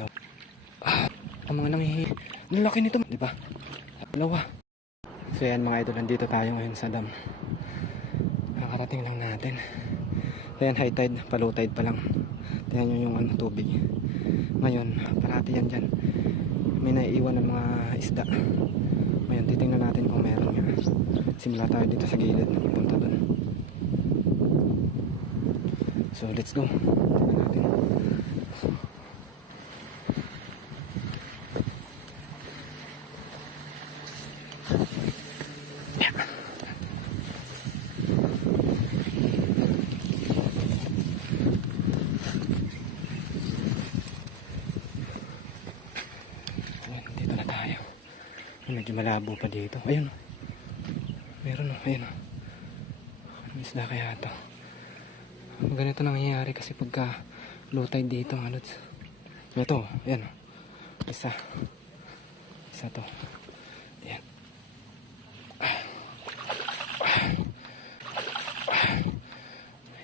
Dalawa. Ang mga nanghihi. Ang laki nito, di ba? Dalawa. So yan mga idol, nandito tayo ngayon sa dam. Nakarating lang natin. So yan, high tide, pa-low tide pa lang. Tingnan nyo yung tubig. Ngayon, parati yan dyan. May naiiwan ng mga isda. Ngayon, titingnan natin kung meron nga. Simula tayo dito sa gilid. Punta doon. So, let's go. Tingnan natin. Dito na tayo. Medyo malabo pa dito. Ayun. Meron. Ayun. Anong isda kaya ito? Ganito nangyayari kasi pagka low tide dito, lods. Ito, ayan. Isa to. Ayan.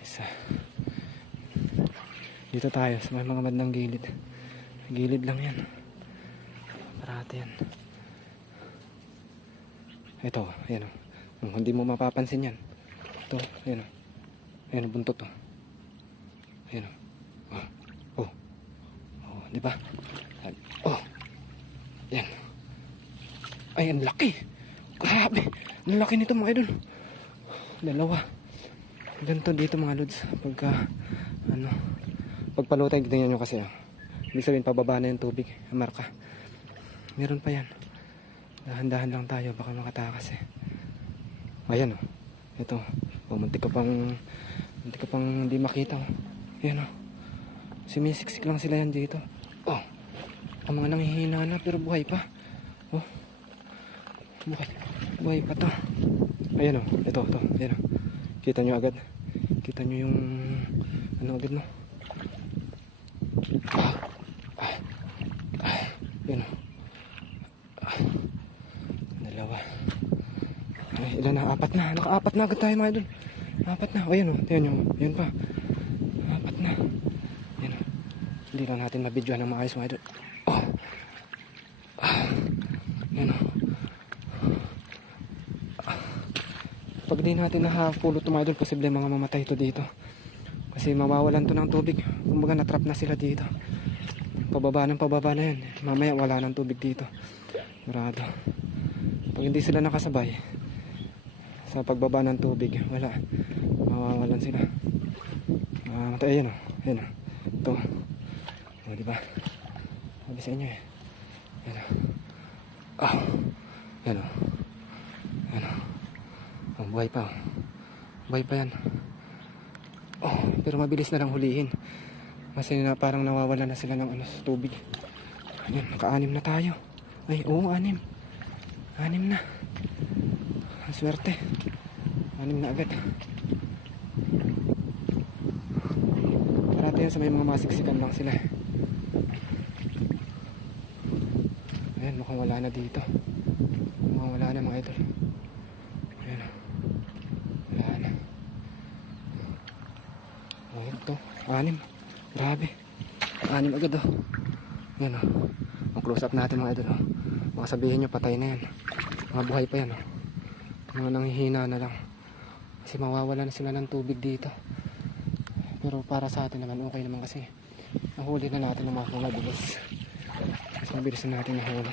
Isa. Dito tayo sa mga bandang gilid. Gilid lang yan. Parati yan. Ito, ayan. Hindi mo mapapansin yan. Ito, ayan. Ayan, buntot to. Ayan. Oh, di ba? Oh. Ayan. Ay, ang laki. Grabe. Ang laki nito mga idol. Dalawa. Ganito dito mga lods. Pagka, pagpalutay, tignan nyo kasi. Ibig sabihin, pababa na yung tubig. Marka. Meron pa yan. Dahan-dahan lang tayo. Baka makatakas eh. Ayan o. Ito. Muntik ka pang hindi makita. Ayan o. Sumisiksik lang sila yan dito. Oh. Ang mga nanghihina na pero buhay pa. Oh. Buhay pa to. Ayan o. Ito. Ayan o. Kita nyo agad. Kita nyo yung agad no. Ayan o. Dalawa. Ay, ilan na? Apat na. Naka-apat na agad tayo mga idol. Apat na. O yan o. Tingnan nyo. Yan pa. Apat na. Yan o. Hindi lang natin mabidyohan ng maayos mga idol. Oh. Yan o. Pag di natin nakapulot ito mga idol, posible mga mamatay ito dito. Kasi mawawalan to ng tubig. Kumbaga natrap na sila dito. Pababa na yan. Mamaya wala ng tubig dito. Murado. Pag hindi sila nakasabay sa pagbaba ng tubig, wala. Mawawalan sila. Matay. Ayan o. Ayan o. Ito. O diba? Sabi sa inyo eh. Ayan o. Ayan o. Ayan o. Buhay pa o. Buhay pa yan. Pero mabilis na lang hulihin. Kasi parang nawawala na sila ng sa tubig. Ayan, naka-anim na tayo. Ay, oo, 6. 6 na. Ang swerte. 6 na agad. Parati yan sa may mga masiksikan lang sila. Ayan, mukhang wala na dito. Mukhang wala na mga idol. Ayan. Wala na. Ayan to. 6. Grabe. 6 agad o. Ayan o. Ang close up natin mga idol o. Baka sabihin nyo patay na yan. Mga buhay pa yan o. Mga nanghihina na lang. Kasi mawawala na sila ng tubig dito. Pero para sa atin naman okay naman kasi nahuli na natin ng mga mabilis. Mas mabilis na natin nahuli.